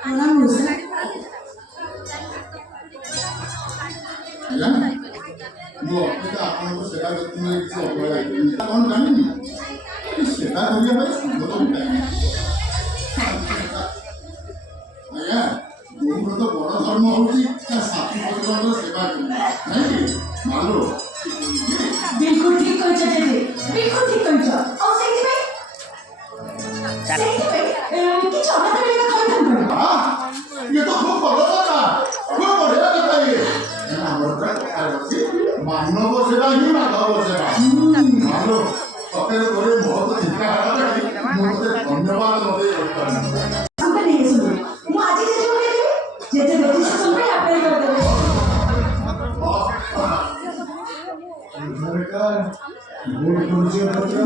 প্রণাম বলছে ମୁଁ ଅପେକ୍ଷା ଆପଣଙ୍କ ସେବା ଯତ୍ନରେ କିଛି ଅବହେଳା ହେଇନି ଆପଣ ଜାଣିନି ସେବା କରିବା ପାଇଁ ସୁନ୍ଦର ଆଜ୍ଞା ମୋର ତ ବଡ଼ ଧର୍ମ ହେଉଛି ସାଥୀ ପରିବାରର ସେବା କରିବା ନାଇଁ ମାଲୋ बिल्कुल ठीक कहिଛ ଜେଜେ बिल्कुल ठीक कहिଛ ଆଉ ସେଇଥିପାଇଁ କିଛି ଅନାଥ କଥା କହିଥାନ୍ତ ये तो खूब बड़ा था खूब बढ़िया କଥା ये ଆମର ତ କଥା ଅଛି ମାନବ ସେବା ହିଁ ମାଧବ ସେବା ମାଲୋ ସତରେ করে ବହୁତ ଚିନ୍ତା ହେଲା ମୁଁ ମୋତେ ଧନ୍ୟବାଦ ମୋତେ କରିପାରିବି सुनते नहीं सुनो ମୁଁ ଆଜି ଜେଜେ କହିଦେବି ଜେଜେ ରେଜିଷ୍ଟ୍ରେସନ ପାଇଁ ଆପ୍ଲାଏ କରିଦେବେ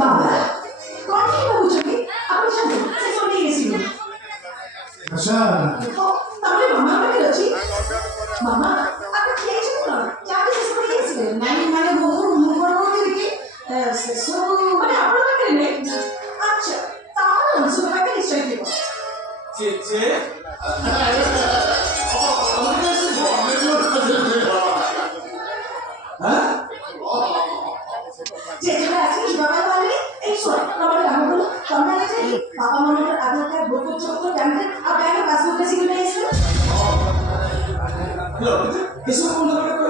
ବାବା କଣ କି ଭାବୁଛନ୍ତି ଆପଣ ଜାଣନ୍ତି ସେ ସବୁ ନେଇ ଆସିବେ अच्छा ତାପରେ ମାମା ପାଖରେ ଅଛି ମାମା ଆପଣ ଠିଆ ହେଇଛନ୍ତି କଣ ଚାବି ସେ ସବୁ ନେଇ ଆସିବେ ନାଇଁ ମାନେ ବୋଉ ମୁଁ କଣ କହୁଥିଲି କି ସେ ସବୁ ମାନେ ଆପଣ ପାଖରେ ନେଇ ଆଚ୍ଛା ତାହେଲେ ଅଂଶୁଙ୍କ ପାଖରେ ନିଶ୍ଚୟ ଥିବ चेचे हाँ যেখানে আছে বাবা বলে এই শোন আমার কাম হলো তোমরা আছে বাবা মামার আধার কার্ড ভোট চক্র ব্যাংক আর ব্যাংকের পাসবুক কাছে নিয়ে এসো लो किसको कौन लगा